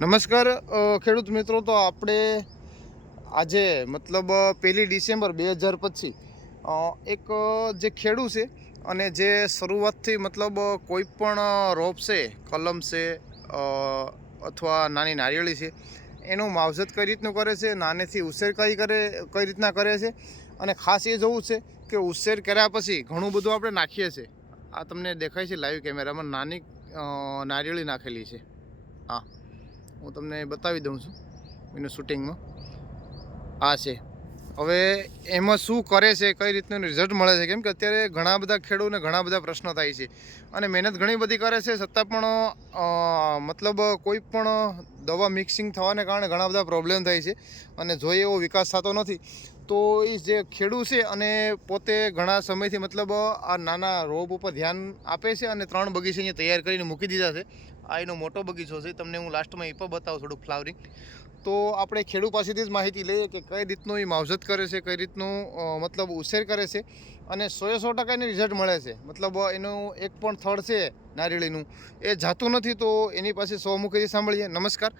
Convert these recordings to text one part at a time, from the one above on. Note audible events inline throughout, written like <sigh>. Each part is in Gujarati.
નમસ્કાર ખેડૂત મિત્રો, તો આપણે આજે, મતલબ પહેલી ડિસેમ્બર બે હજાર પછી એક જે ખેડૂત છે અને જે શરૂઆતથી, મતલબ કોઈ પણ રોપ છે, કલમ છે અથવા નાની નારિયેળી છે, એનું માવજત કઈ રીતનું કરે છે, નાનેથી ઉછેર કઈ કરે, કઈ રીતના કરે છે, અને ખાસ એ જોવું છે કે ઉછેર કર્યા પછી ઘણું બધું આપણે નાખીએ છીએ. આ તમને દેખાય છે લાઈવ કેમેરામાં નાની નારિયેળી નાખેલી છે. હા. હું તમને બતાવી દઉં છું એનું શૂટિંગમાં. આ છે. હવે એમાં શું કરે છે, કઈ રીતનું રિઝલ્ટ મળે છે? કેમ કે અત્યારે ઘણા બધા ખેડૂતને ઘણા બધા પ્રશ્નો થાય છે. અને મહેનત ઘણી બધી કરે છે, છતાં પણ મતલબ કોઈ પણ દવા મિક્સિંગ થવાને કારણે ઘણા બધા પ્રોબ્લેમ થાય છે. અને જોઈએ એવો વિકાસ થતો નથી તો એ જે ખેડૂત છે અને પોતે ઘણા સમયથી મતલબ આ નાના રોપ ઉપર ધ્યાન આપે છે અને ત્રણ બગીચા અહીંયા તૈયાર કરીને મૂકી દીધા છે. આ એનો મોટો બગીચો છે. તમને હું લાસ્ટમાં એ પણ બતાવું થોડુંક ફ્લાવરિંગ તો આપણે ખેડૂત પાસેથી જ માહિતી લઈએ કે કઈ રીતનું એ માવજત કરે છે, કઈ રીતનું મતલબ ઉછેર કરે છે અને સોએ સો ટકા એને રિઝલ્ટ મળે છે. મતલબ એનું એક પણ થડ છે નારિયેળીનું. એ જાતું નથી તો એની પાસે સો મુખેથી સાંભળીએ. નમસ્કાર.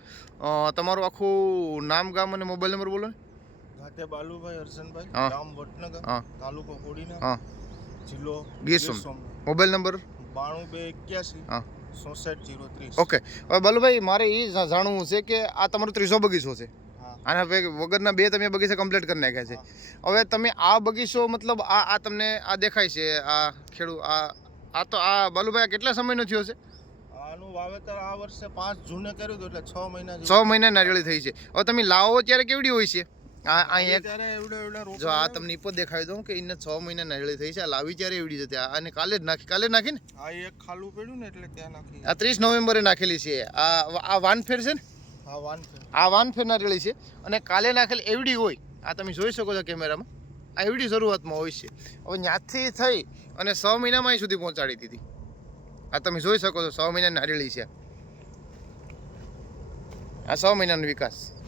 તમારું આખું નામ, ગામ અને મોબાઈલ નંબર બોલો ને. ઘાટે બાલુભાઈ હરસનભાઈ. ગામ વટનગર હા. તાલુકો કોડીના હા. જિલ્લો ગીર. મોબાઈલ નંબર બાણું બે એક્યાસી હા. ચોસઠ જીરો ત્રીસ ઓકે હવે બાલુભાઈ મારે એ જાણવું છે કે આ તમારો ત્રીસો બગીચો છે. આના વગરના બે તમે બગીચા કમ્પ્લીટ કરી નાખ્યા છે હવે તમે આ બગીચો મતલબ આ આ તમને આ દેખાય છે આ ખેડૂત આ આ તો આ બાલુભાઈ આ કેટલા સમયનો થયો છે આનું વાવેતર આ વર્ષે પાંચ જૂને કર્યું હતું એટલે છ મહિના છ મહિના નારિયેળી થઈ છે હવે તમે લાવો ત્યારે કેવડી હોય છે આ અહીં એક જો આ તમને ઈપો દેખાવી દઉં કે એને છ મહિના નારિયેળી થઈ છે. આ લાવી ત્યારે એવડી જતી આ- આને કાલે જ નાખી કાલે નાખી ને? આ એક ખાલું પડ્યું ને એટલે ત્યાં નાખી. આ ત્રીસ નવેમ્બરે નાખેલી છે. આ આ વાનફેર છે ને? હા વાન ફેર આ વાનફેર નારિયેળી છે. અને કાલે નાખેલી એવડી હોય. આ તમે જોઈ શકો છો કેમેરામાં. આ એવડી શરૂઆતમાં હોય છે. હવે ત્યાંથી થઈ અને છ મહિનામાં અહીં સુધી પહોંચાડી દીધી. આ તમે જોઈ શકો છો છ મહિનાની નારિયેળી છે. આ છ મહિનાનો વિકાસ.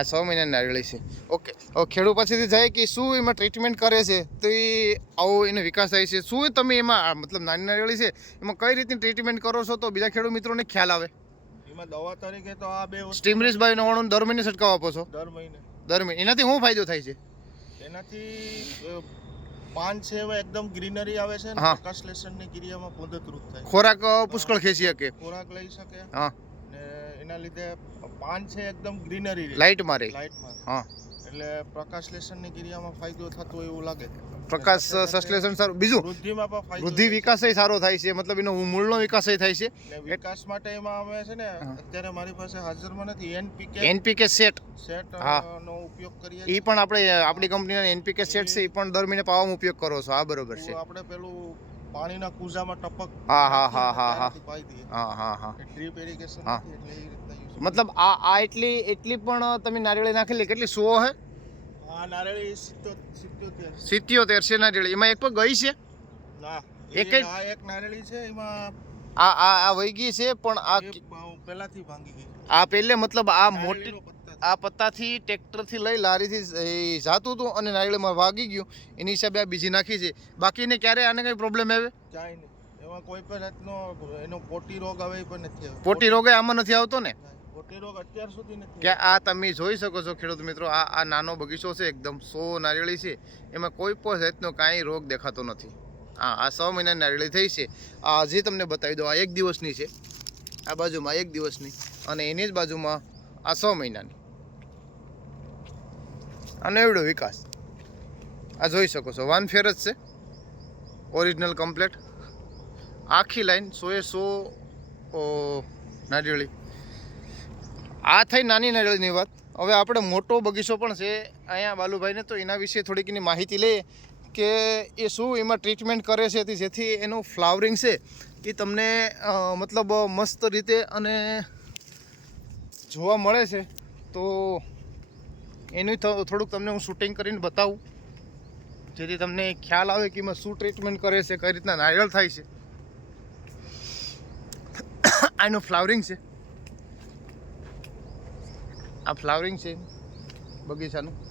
આ છ મહિનાની નારિયેળી છે. ઓકે ખેડૂત પાસેથી જાય કે શું એમાં ટ્રીટમેન્ટ કરે છે તો એ આવો એનો વિકાસ થાય છે. શું તમે એમાં મતલબ નાની નારિયેળી છે એમાં કઈ રીતની ટ્રીટમેન્ટ કરો છો તો બીજા ખેડૂત મિત્રોને ખ્યાલ આવે? એમાં દવા તરીકે તો આ બે સ્ટીમરીસ બાય નવાણું દર મહિને છંટકાવ આપો છો? દર મહિને. દર મહિને. એનાથી શું ફાયદો થાય છે? એનાથી પાંચ પાન છે હવે એકદમ ગ્રીનરી આવે છે ને. પ્રકાશલેશનની ક્રિયામાં મદદરૂપ થાય. ખોરાક પુષ્કળ ખેંચી શકે. ખોરાક લઈ શકે. હા. એના લીધે પાન છે એકદમ ગ્રીનરી રહે. લાઇટ મારે લાઇટમાં હા. એટલે પ્રકાશલેશનની ક્રિયામાં ફાયદો થતો એવું લાગે. પ્રકાશ સંશ્લેષણ સારું. બીજું? વૃદ્ધિમાં પણ ફાયદો વૃદ્ધિ વિકાસ સારો થાય છે. મતલબ એનો મૂળનો વિકાસ થાય છે. વિકાસ માટે એમાં અમે છે ને અત્યારે મારી પાસે હાજરમાં નથી. NPK NPK set set. નો ઉપયોગ કરીએ એ પણ આપણે આપણી કંપનીના એનપીકે સેટ છે. એ પણ દર મહિને પાવામાં ઉપયોગ કરો છો. આ બરોબર છે. આપણે પેલું પાણીના કૂઝામાં ટપક હા હા હા હા હા. હા હા હા. Drip irrigation. એટલે એ રીતના મતલબ આ આ એટલી એટલી પણ તમે નારિયેળી નાખેલી કેટલી? સો હે? આ નારળી સિત્તો- સિત્તોતેર સિત્યોતેર છે નારિયેળી. એમાં એક પણ ગઈ છે? ના. એક આ એક નારિયેળી છે એમાં આ આ આ વહી ગઈ છે પણ આ પહેલાથી ભાંગી ગઈ. આ પહેલે મતલબ આ મોટી. આ પત્તાથી ટ્રેક્ટરથી લઈ લારીથી જતું હતું અને નારિયેળમાં વાગી ગયું. એની હિસાબે આ બીજી નાખી છે. બાકીને ક્યારે આને કંઈ પ્રોબ્લેમ આવે? એમાં કોઈ પણ જાતનો એનો પોટી રોગ આવે પણ નથી પોટી રોગે આમાં નથી આવતો ને? પોટી રોગ અત્યાર સુધી નથી કે આ તમે જોઈ શકો છો ખેડૂત મિત્રો આ આ નાનો બગીચો છે એકદમ સો નારિયેળી છે. એમાં કોઈ પણ જાતનો કાંઈ રોગ દેખાતો નથી. હા આ સો મહિનાની નારિયેળી થઈ છે. આ હજી તમને બતાવી દો આ એક દિવસની છે. આ બાજુમાં એક દિવસની અને એની જ બાજુમાં આ સો મહિનાની. અને એવડો વિકાસ. આ જોઈ શકો છો વાન ફેર જ છે. ઓરિજિનલ કમ્પ્લેટ આખી લાઈન સોએ સો ઓ, નારિયેળી. આ થઈ નાની નારિયેળીની વાત. હવે આપણે મોટો બગીચો પણ છે અહીંયા બાલુભાઈને તો એના વિશે થોડીક એની માહિતી લઈએ કે એ શું એમાં ટ્રીટમેન્ટ કરે છે જેથી એનું ફ્લાવરિંગ છે એ તમને મતલબ મસ્ત રીતે અને જોવા મળે છે. તો એનું થોડુંક તમને હું શૂટિંગ કરીને બતાવું. જેથી તમને ખ્યાલ આવે કે એમાં શું ટ્રીટમેન્ટ કરે છે, કઈ રીતના નારિયેળ થાય છે. <coughs> આનું ફ્લાવરિંગ છે. આ ફ્લાવરિંગ છે બગીચાનું.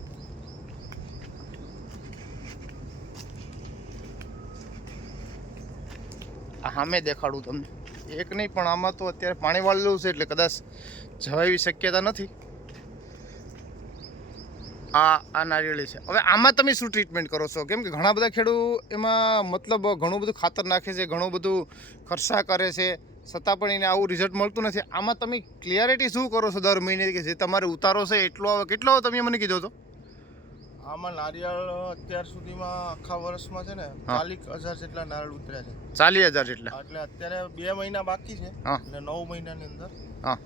આ સામે દેખાડું તમને. એક નહીં, પણ આમાં તો અત્યારે પાણી વાળેલું છે, એટલે કદાચ જવાય એવી શક્યતા નથી. આ આ નારિયેળી છે. હવે આમાં તમે શું ટ્રીટમેન્ટ કરો છો? કેમ કે ઘણા બધા ખેડૂત એમાં મતલબ ઘણું બધું ખાતર નાખે છે ઘણું બધું ખર્ચા કરે છે. છતાં પણ એને આવું રિઝલ્ટ મળતું નથી. આમાં તમે ક્લિયરિટી શું કરો છો દર મહિને કે જે તમારે ઉતારો છે એટલો આવે? કેટલો આવે તમે મને કીધો હતો આમાં નારિયેળ અત્યાર સુધીમાં આખા વર્ષમાં છે ને. ચાલીસ હજાર જેટલા નારિયેળ ઉતર્યા છે. ચાલીસ હજાર જેટલા. એટલે અત્યારે બે મહિના બાકી છે. એટલે નવ મહિનાની અંદર હા.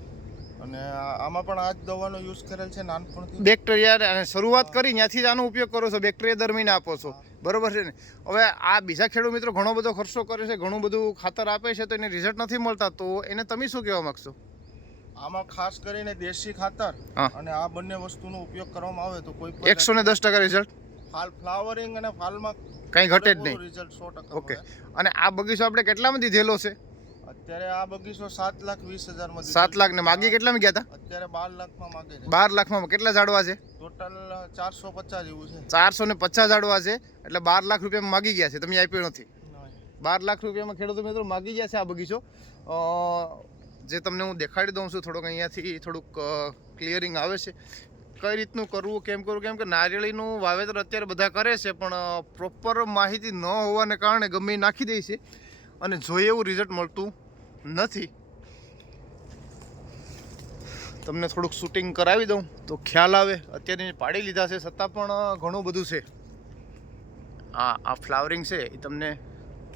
અને આમાં પણ આ જ દવાનો યુઝ કરેલ છે નાનપણથી. બેક્ટેરિયા અને શરૂઆત કરી ત્યાંથી જ આનો ઉપયોગ કરો છો બેક્ટેરિયા દરમિયાન આપો છો. બરોબર છે ને? હવે આ બીજા ખેડૂત મિત્રો ઘણો બધો ખર્ચો કરે છે ઘણું બધું ખાતર આપે છે તો એને રિઝલ્ટ નથી મળતા તો એને તમે શું કહેવા માંગશો? આમાં ખાસ કરીને દેશી ખાતર. અને આ બંને વસ્તુનો ઉપયોગ કરવામાં આવે તો કોઈ એકસો ને દસ ટકા રિઝલ્ટ ફાલ ફ્લાવરિંગ અને ફાલમાં કંઈ ઘટે જ નહીં. રિઝલ્ટ સો ટકા ઓકે. અને આ બગીચો આપણે કેટલામાં દીધેલો છે? અત્યારે આ બગીચો સાત લાખ વીસ હજારમાં સાત લાખ ને માગી કેટલામાં ગયા હતા અત્યારે બાર લાખમાં માગે છે. બાર લાખમાં કેટલા ઝાડવા છે? ટોટલ ચારસો પચાસ જેવું છે. ચારસો ને પચાસ ઝાડવા છે એટલે બાર લાખ રૂપિયામાં માગી ગયા છે. તમે આપ્યો નથી. બાર લાખ રૂપિયામાં ખેડૂતો મિત્રો માગી ગયા છે આ બગીચો. જે તમને હું દેખાડી દઉં છું થોડુંક અહીંયાથી થોડુંક ક્લિયરિંગ આવે છે. કઈ રીતનું કરવું કેમ કરવું કેમ કે નારિયેળીનું વાવેતર અત્યારે બધા કરે છે પણ પ્રોપર માહિતી ન હોવાને કારણે ગમે નાખી દે છે. અને જોઈએ એવું રિઝલ્ટ મળતું નથી. તમને થોડુંક શૂટિંગ કરાવી દઉં તો ખ્યાલ આવે. અત્યારે પાડી લીધા છે છતાં પણ ઘણું બધું છે. આ આ ફ્લાવરિંગ છે એ તમને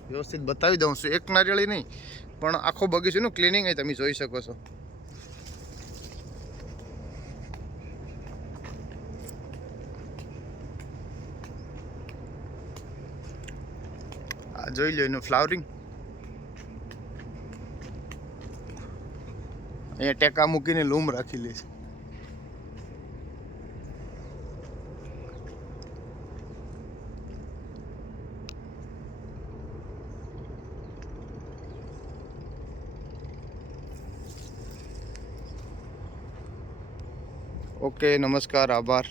વ્યવસ્થિત બતાવી દઉં છું. એક નારિયેળી નહીં, પણ આખો બગીચોનું ક્લિનિંગ તમે જોઈ શકો છો. આ જોઈ લો એનું ફ્લાવરિંગ અહીંયા ટેકા મૂકીને લૂમ રાખી લે છે. ઓકે નમસ્કાર આભાર.